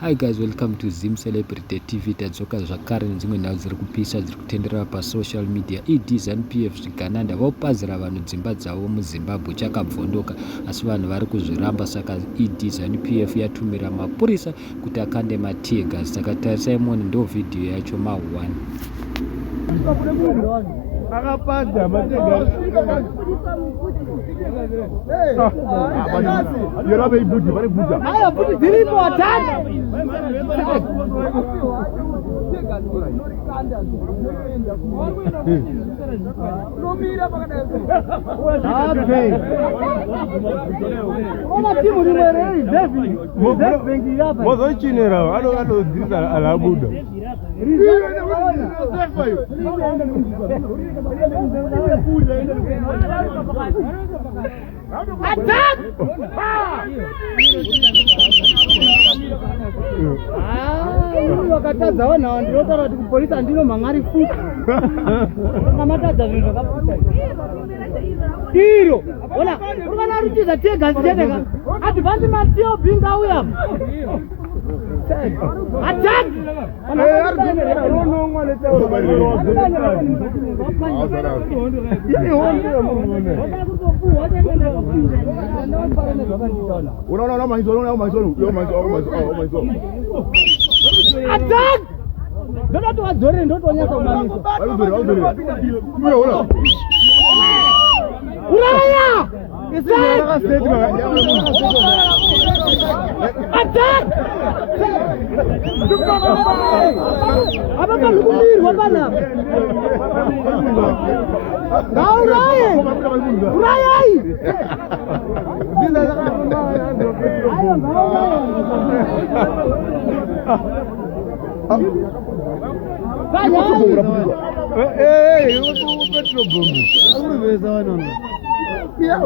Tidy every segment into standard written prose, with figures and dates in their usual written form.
Hi guys, welcome to Zim Celebrity TV. Tadzoka zvakare nedzimwe nhau dziri kupisa dziri kutenderera pasocial media. ZANU-PF zvigananda vopazira vanhu dzimba dzavo muZimbabwe chakabvondoka, asi vanhu vari kuzviramba. Saka ZANU-PF yatumira mapurisa kuti akande matear gas. Saka tarisai muone, ndo vhidhiyo yacho ma1. Akapadza matega yora veibudhi vari kubvudza aya kuti dziripo atatu ona timu rimwerei mozochinera anodzirisa alabuda attack wakatadza vanhu ndinotaura kuti kupolisa handino mangari fuka amatadza zvinhu zvakaputa iro ona urivana rutiza tegasi cheteka advansi matio bingauya attack attack ndoti wadzorere ndotonyasa kumamisa uraya attack apa lukumirwa panapa ngauraye urayai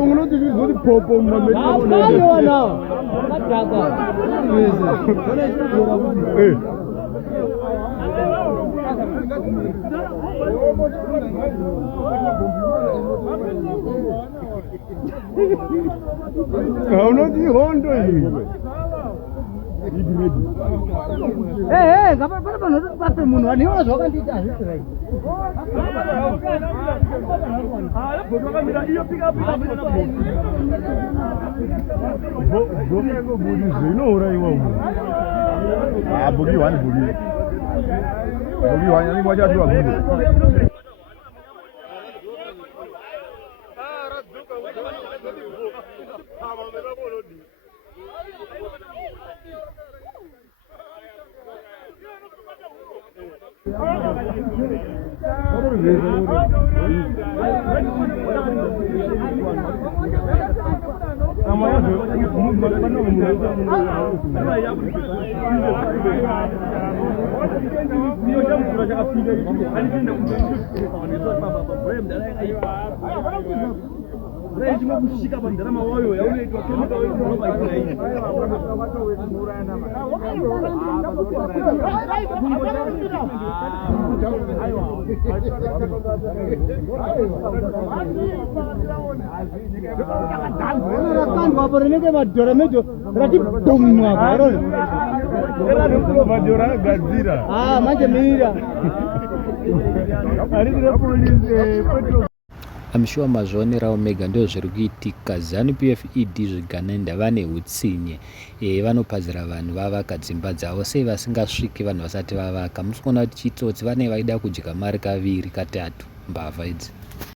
unoti zvizoti popo unoti hondo pane panoti pape munhu vaniona zvakandiita hazvisirai inouraiwa bogi wani wachatiwa kusvika pandarama wayo yaunoitwa kemika wekurova ikinaii rakandwa apo rinenge madhora medzo ratidumwa madhora agadzira manje mira I'm sure mazvaonerawo mega ndo zviri kuitika. ZANU-PF zvigananda vane hutsinye, vanopazira vanhu vavaka dzimba dzavo sei vasingasviki vanhu vasati vavaka. Musikuona kuti chitsotsi vane vaida kudya mari kaviri katatu mbavha idzi.